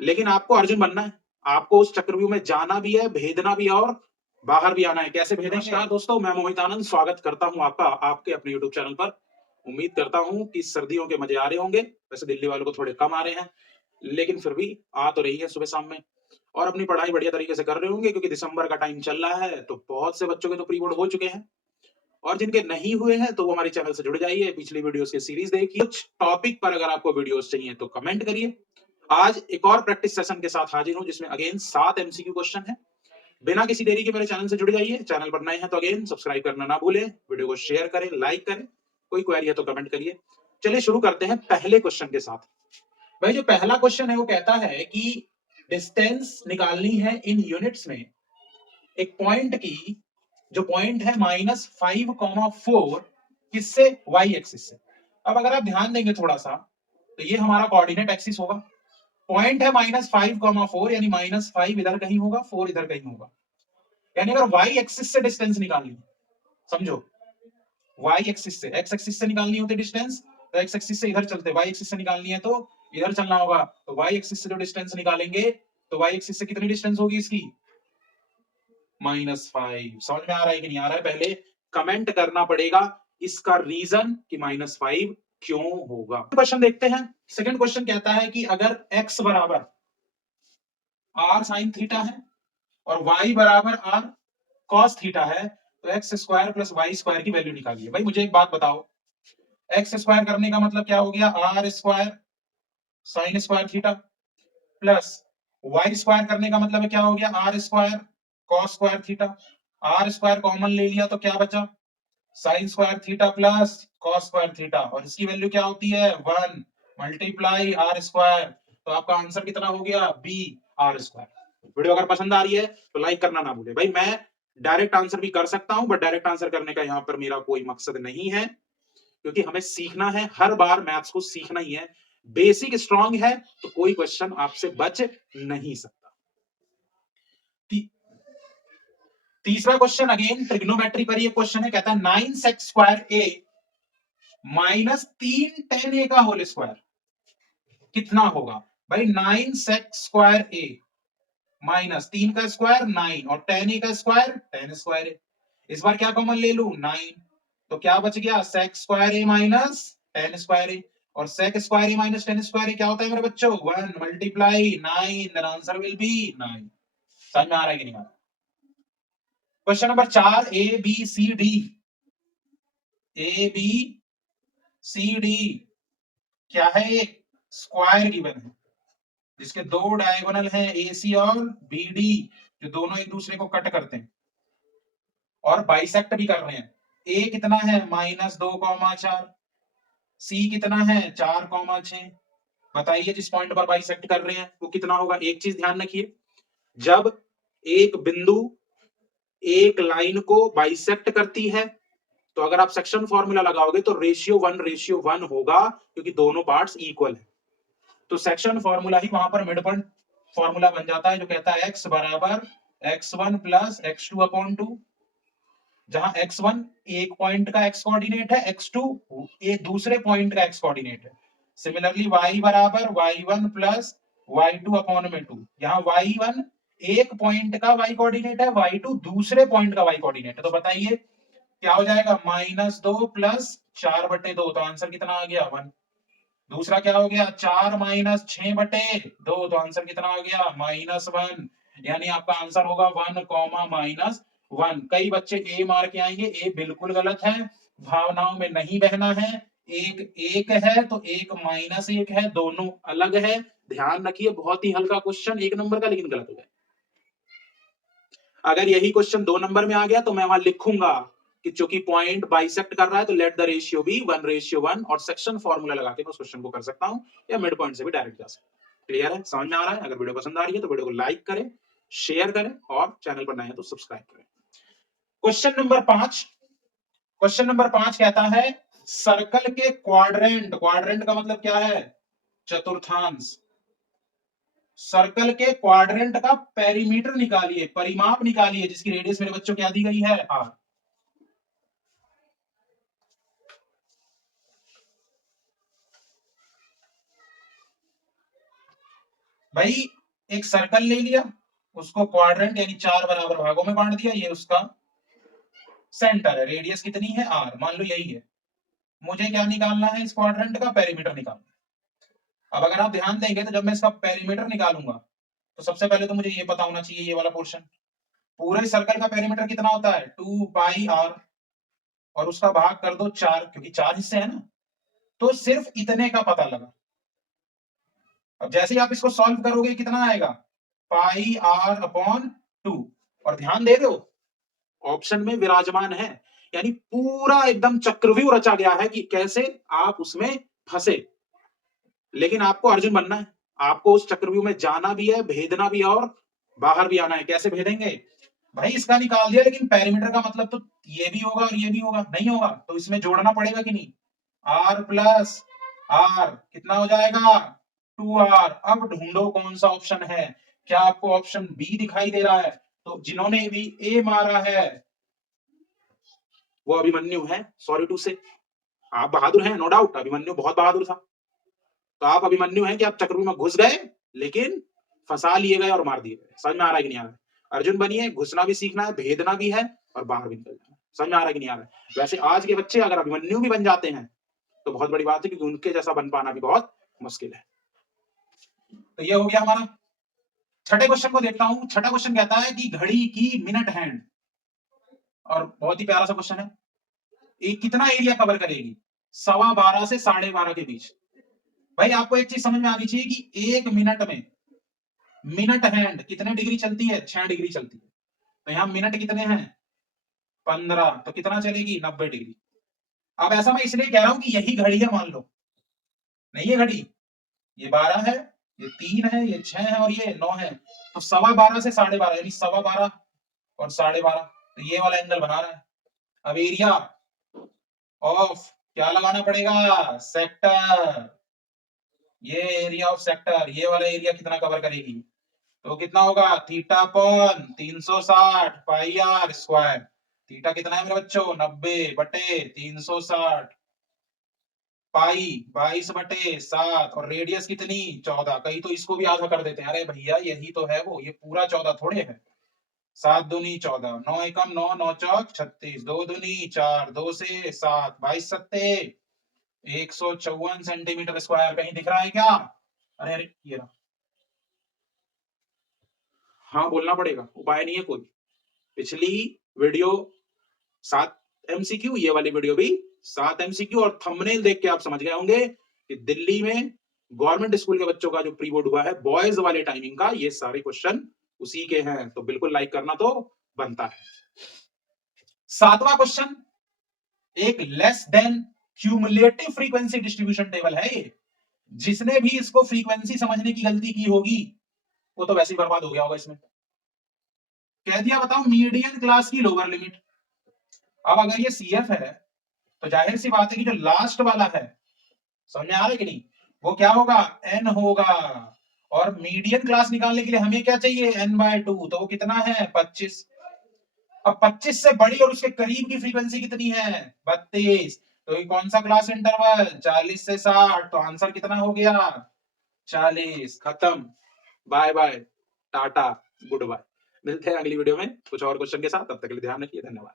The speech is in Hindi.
लेकिन आपको अर्जुन बनना है, आपको उस चक्रव्यूह में जाना भी है, भेदना भी है और बाहर भी आना है। कैसे भेदेंगे? नमस्कार दोस्तों, मैं मोहित आनंद स्वागत करता हूं आपका आपके अपने यूट्यूब चैनल पर। उम्मीद करता हूं कि सर्दियों के मजे आ रहे होंगे। वैसे दिल्ली वालों को थोड़े कम आ रहे हैं, लेकिन फिर भी आ तो रही है सुबह शाम में। और अपनी पढ़ाई बढ़िया तरीके से कर रहे होंगे, क्योंकि दिसंबर का टाइम चल रहा है, तो बहुत से बच्चों के तो प्री बोर्ड हो चुके हैं। और जिनके नहीं हुए हैं तो वो हमारे चैनल से जुड़ जाइए, पिछली वीडियोस की सीरीज देखिए। कुछ टॉपिक पर अगर आपको वीडियोस चाहिए तो कमेंट करिए। आज एक और प्रैक्टिस सेशन के साथ हाजिर हूं, जिसमें अगेन 7 एमसीक्यू क्वेश्चन है। बिना किसी देरी के मेरे चैनल से जुड़ जाइए। चैनल पर नए हैं तो अगेन सब्सक्राइब करना ना भूलें, वीडियो को शेयर करें, लाइक करें। कोई क्वेरी है तो कमेंट करिए। चलिए शुरू करते हैं पहले क्वेश्चन के साथ। भाई जो पहला क्वेश्चन है वो कहता है कि डिस्टेंस निकालनी है इन यूनिट्स में एक पॉइंट की, जो पॉइंट है -5,4 किससे? वाई एक्सिस से। अब अगर आप ध्यान देंगे थोड़ा सा, तो ये हमारा कोऑर्डिनेट एक्सिस होगा। पॉइंट है -5,4, यानी -5 इधर कहीं होगा, 4 इधर कहीं होगा। यानी अगर वाई एक्सिस से डिस्टेंस निकालनी है, समझो, वाई एक्सिस से, एक्स एक्सिस से निकालनी होती डिस्टेंस, तो एक्स एक्सिस से इधर चलते, वाई एक्सिस से निकालनी है तो इधर चलना होगा। तो वाई एक्सिस से जो डिस्टेंस निकालेंगे, तो वाई एक्सिस से कितनी डिस्टेंस होगी इसकी? -5। समझ में आ रहा है कि नहीं आ रहा है? पहले कमेंट करना पड़ेगा इसका रीजन कि -5 क्यों होगा। क्वेश्चन देखते हैं। सेकंड क्वेश्चन कहता है कि अगर x बराबर r sin थीटा है और y बराबर r cos थीटा है, तो X square plus Y square की वैल्यू निकालिए। भाई मुझे एक बात बताओ, एक्स स्क्वायर करने का मतलब क्या हो गया? R square sine square theta, plus Y square करने का मतलब क्या हो गया? R square cos square theta. R square common ले लिया तो क्या बचा? Sine square theta plus cos square theta, और इसकी वैल्यू क्या होती है? 1 मल्टीप्लाई आर स्क्वायर। तो आपका आंसर कितना हो गया? B, are square. वीडियो अगर पसंद आ रही है तो लाइक करना ना भूले। भाई मैं डायरेक्ट आंसर भी कर सकता हूं, बट डायरेक्ट आंसर करने का यहां पर मेरा कोई मकसद नहीं है, क्योंकि हमें सीखना है, हर बार मैथ्स को सीखना ही है। बेसिक स्ट्रांग है तो कोई क्वेश्चन आपसे बच नहीं सकता। तीसरा क्वेश्चन अगेन ट्रिग्नोमेट्री पर ये क्वेश्चन है। कहता है 9 sec² a -3 tan a का होल स्क्वायर कितना होगा? भाई 9 sec² a -3 का स्क्वायर 9 और tan a का स्क्वायर tan²a। इस बार क्या कॉमन ले लू? 9। तो क्या बच गया? sec² a minus tan² a। और sec² a minus tan² a क्या होता है मेरे बच्चों? 1 मल्टीप्लाई 9। Answer will be 9। समझ में आ रहा है कि नहीं आ रहा? Question number 4, A B C D, A B C D क्या है? एक स्क्वायर गिवन है जिसके दो डायगोनल हैं ए सी और बी डी, जो दोनों एक दूसरे को कट करते हैं और बाइसेक्ट भी कर रहे हैं। ए कितना है? -2,4। सी कितना है? 4,6। बताइए जिस पॉइंट पर बाइसेक्ट कर रहे हैं वो कितना होगा? एक चीज ध्यान रखिए, जब एक बिंदु एक लाइन को बाइसेक्ट करती है, तो अगर आप सेक्शन फॉर्मूला लगाओगे तो रेशियो 1 होगा, क्योंकि दोनों पार्ट्स इक्वल है। तो सेक्शन फॉर्मूला ही वहां पर मिड पॉइंट फॉर्मूला बन जाता है, जो कहता है x बराबर x1 प्लस x2/2, जहां x1 एक पॉइंट का x कोऑर्डिनेट है, x2 एक दूसरे पॉइंट का x कोऑर्डिनेट है। सिमिलरली y बराबर y1 प्लस y2/2, यहाँ y1 एक पॉइंट का y कोऑर्डिनेट है, y2 दूसरे पॉइंट का y कोऑर्डिनेट है। तो बताइए क्या हो जाएगा? -2 प्लस 4/2। तो आंसर कितना आ गया? 1। दूसरा क्या हो गया? 4 माइनस 6/2, तो आंसर कितना आ गया? -1। यानी आपका आंसर होगा 1, -1। कई बच्चे ए मार के आएंगे, ए बिल्कुल गलत है। भावनाओं में नहीं बहना है। एक एक है तो एक -1 है, दोनों अलग है। ध्यान रखिए, बहुत ही हल्का क्वेश्चन, 1 नंबर का, लेकिन गलत हो गया। अगर यही क्वेश्चन 2 नंबर में आ गया तो मैं वहां लिखूंगा कि चूंकि पॉइंट बाइसेक्ट कर रहा है तो लेट द रेशियो बी 1:1, और सेक्शन फॉर्मूला लगा के मैं उस क्वेश्चन को कर सकता हूं, या मिड पॉइंट से भी डायरेक्ट जा सकता हूं। क्लियर है? समझ में आ रहा है? अगर वीडियो पसंद आ रही है तो वीडियो को लाइक करें, शेयर करें, और चैनल पर नए हैं तो सब्सक्राइब करें। क्वेश्चन नंबर 5 कहता है सर्कल के क्वाड्रेंट, क्वाड्रेंट का मतलब क्या है? चतुर्थांश। सर्कल के क्वाड्रेंट का पेरीमीटर निकालिए, परिमाप निकालिए, जिसकी रेडियस मेरे बच्चों क्या दी गई है? r। भाई एक सर्कल ले लिया, उसको क्वाड्रेंट यानी 4 बराबर भागों में बांट दिया, ये उसका सेंटर है, रेडियस कितनी है r, मान लो यही है। मुझे क्या निकालना है, इस क्वाड्रेंट का पेरीमीटर निकालना है। अब अगर आप ध्यान देंगे तो जब मैं इसका पेरीमीटर निकालूंगा तो सबसे पहले तो मुझे ये पता होना चाहिए, ये वाला पोर्शन, पूरे सर्कल का पेरीमीटर कितना होता है 2 पाई r, और उसका भाग कर दो 4, क्योंकि 4 हिस्से हैं ना, तो सिर्फ इतने का पता लगा। अब जैसे ही आप इसको सॉल्व करोगे कितना आएगा, पाई r अपॉन 2, और ध्यान दे दो ऑप्शन में विराजमान है, यानी पूरा एकदम चक्रव्यूह रचा गया है कि कैसे आप उसमें फंसे। लेकिन आपको अर्जुन बनना है, आपको उस चक्रव्यूह में जाना भी है, भेदना भी है और बाहर भी आना है। कैसे भेदेंगे भाई, इसका निकाल दिया, लेकिन पेरीमीटर का मतलब तो ये भी होगा और ये भी होगा, नहीं होगा तो इसमें जोड़ना पड़ेगा कि नहीं, r प्लस r कितना हो जाएगा 2r। अब ढूंढो कौन सा ऑप्शन है, क्या आपको ऑप्शन बी दिखाई दे रहा है? तो जिन्होंने भी ए मारा है वो अभिमन्यु है, सॉरी टू से। आप बहादुर हैं नो डाउट, अभिमन्यु बहुत बहादुर था, तो आप अभिमन्यु हैं कि आप चक्रव्यूह में घुस गए लेकिन फंसा लिए गए और मार दिए गए। समझ में आ रहा है कि नहीं आ रहा है? अर्जुन बनिए, घुसना भी सीखना है, भेदना भी है और बाहर भी निकल जाना है। समझ में आ रहा है कि नहीं आ रहा है? वैसे आज के बच्चे अगर अभिमन्यु भी बन जाते हैं तो बहुत बड़ी बात है, क्योंकि उनके जैसा बन पाना भी बहुत मुश्किल है। तो ये हो गया हमारा। छठे क्वेश्चन को देखता हूं। छठा क्वेश्चन कहता है कि घड़ी की मिनट हैंड, और बहुत ही प्यारा सा क्वेश्चन है, ये कितना एरिया कवर करेगी 12:15 से 12:30 के बीच। भाई आपको एक चीज समझ में आनी चाहिए कि एक मिनट में मिनट हैंड कितने डिग्री चलती है, 6 डिग्री चलती है। तो यहां मिनट कितने हैं 15, तो कितना चलेगी 90 डिग्री। अब ऐसा मैं इसलिए कह रहा हूं कि यही घड़ी है, मान लो नहीं है घड़ी, ये 12 है, ये 3 है, ये 6 है और ये 9 है, तो 12:15 से 12:30 यानी 12:15 और 12:30, तो ये वाला एंगल बना रहा है। अब एरिया ऑफ क्या लगाना पड़ेगा, सेक्टर, ये एरिया ऑफ सेक्टर, ये वाला एरिया कितना कवर करेगी, तो कितना होगा theta upon 360 pi R square. Theta कितना है मेरे बच्चों 90 बटे 360 पाई 22/7, और रेडियस कितनी 14। कहीं तो इसको भी आधा कर देते हैं, अरे भैया यही तो है वो, ये पूरा 14 थोड़े है। 7 दूनी 14, 9 एकम 9, 9 चौक 36, 2 दूनी 4, 2 से 7, 22 सत्ते 154 सेंटीमीटर स्क्वायर। कहीं दिख रहा है क्या? अरे अरे ये रहा। हाँ बोलना पड़ेगा, उपाय नहीं है कोई। पिछली वीडियो 7 एमसीक्यू, ये वाली वीडियो भी 7 एमसीक्यू, और थंबनेल देख के आप समझ गए होंगे कि दिल्ली में गवर्नमेंट स्कूल के बच्चों का जो प्री बोर्ड हुआ है बॉयज वाले टाइमिंग का, ये सारे क्वेश्चन उसी के हैं, तो बिल्कुल लाइक करना तो बनता है। 7वां क्वेश्चन एक less than cumulative frequency distribution table है ये। जिसने भी इसको फ्रीक्वेंसी समझने की गलती की होगी वो तो वैसे ही बर्बाद हो गया होगा। इसमें कह दिया बताओ मीडियन क्लास की लोअर लिमिट। अब अगर ये सीएफ है तो जाहिर सी बात है कि जो लास्ट वाला है, समझ में आ रहा है कि नहीं, वो क्या होगा एन होगा। और मीडियन क्लास निकालने के लिए हमें क्या चाहिए n/2, तो वो कितना है 25। अब 25 से बड़ी और उसके करीब की फ्रीक्वेंसी कितनी है 32, तो ये कौन सा क्लास इंटरवल 40 से 60, तो आंसर कितना हो गया 40। खत्म, bye bye tata goodbye. मिलते हैं अगली वीडियो में कुछ और क्वेश्चन के साथ, तब तक के लिए ध्यान रखिए, धन्यवाद।